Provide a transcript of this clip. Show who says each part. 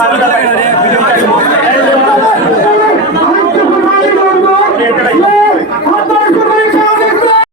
Speaker 1: Obrigado.